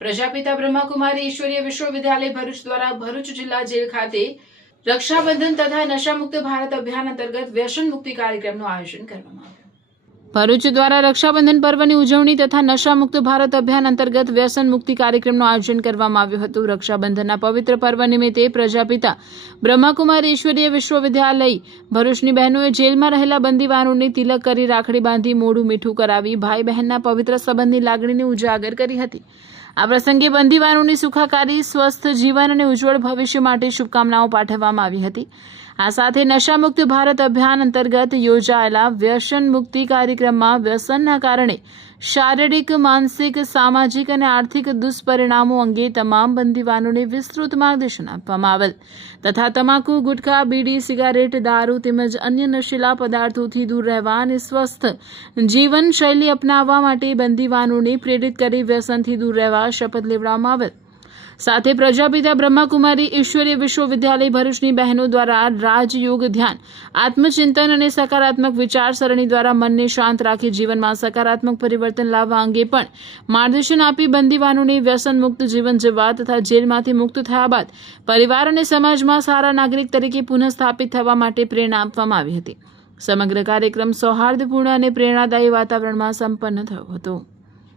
પ્રજાપિતા બ્રહ્માકુમારી ઈશ્વરીય વિશ્વવિદ્યાલય ભરૂચ દ્વારા ભરૂચ જિલ્લા જેલ ખાતે રક્ષાબંધન તથા નશામુક્ત ભારત અભિયાન અંતર્ગત વ્યસન મુક્તિ કાર્યક્રમનું આયોજન કરવામાં આવ્યું। ભરૂચ દ્વારા રક્ષાબંધન પર્વની ઉજવણી તથા નશામુક્ત ભારત અભિયાન અંતર્ગત વ્યસન મુક્તિ કાર્યક્રમનું આયોજન કરવામાં આવ્યું હતું। રક્ષાબંધનના પવિત્ર પર્વ નિમિત્તે પ્રજાપિતા બ્રહ્માકુમારી ઈશ્વરીય વિશ્વવિદ્યાલય ભરૂચની બહેનોએ જેલમાં રહેલા બંદીવાનોને તિલક કરી રાખડી બાંધી મોઢું મીઠું કરાવી ભાઈ બહેનના પવિત્ર સંબંધની લાગણીને ઉજાગર કરી હતી। આ પ્રસંગે બંદીવાનોની સુખાકારી, સ્વસ્થ જીવન અને ઉજ્જવળ ભવિષ્ય માટે શુભકામનાઓ પાઠવવામાં આવી હતી। આ સાથે નશામુક્ત ભારત અભિયાન અંતર્ગત યોજાયેલા વ્યસન મુક્તિ કાર્યક્રમમાં વ્યસનના કારણે શારીરિક, માનસિક, સામાજિક અને આર્થિક દુષ્પરિણામો અંગે તમામ બંદીવાનોને વિસ્તૃત માર્ગદર્શન આપવામાં આવેલ તથા તમાકુ, ગુટખા, બીડી, સિગારેટ, દારૂ તેમજ અન્ય નશીલા પદાર્થોથી દૂર રહેવા અને સ્વસ્થ જીવનશૈલી અપનાવવા માટે બંદીવાનોને પ્રેરિત કરી વ્યસનથી દૂર રહેવા શપથ લેવડાવવામાં આવેલ। સાથે પ્રજાપિતા બ્રહ્માકુમારી ઈશ્વરીય વિશ્વવિદ્યાલય ભરૂચની બહેનો દ્વારા રાજયોગ, ધ્યાન, આત્મચિંતન અને સકારાત્મક વિચારસરણી દ્વારા મનને શાંત રાખી જીવનમાં સકારાત્મક પરિવર્તન લાવવા અંગે પણ માર્ગદર્શન આપી બંદીવાનોને વ્યસન મુક્ત જીવન જીવવા તથા જેલમાંથી મુક્ત થયા બાદ પરિવાર અને સમાજમાં સારા નાગરિક તરીકે પુનઃસ્થાપિત થવા માટે પ્રેરણા આપવામાં આવી હતી। સમગ્ર કાર્યક્રમ સૌહાર્દપૂર્ણ અને પ્રેરણાદાયી વાતાવરણમાં સંપન્ન થયો હતો।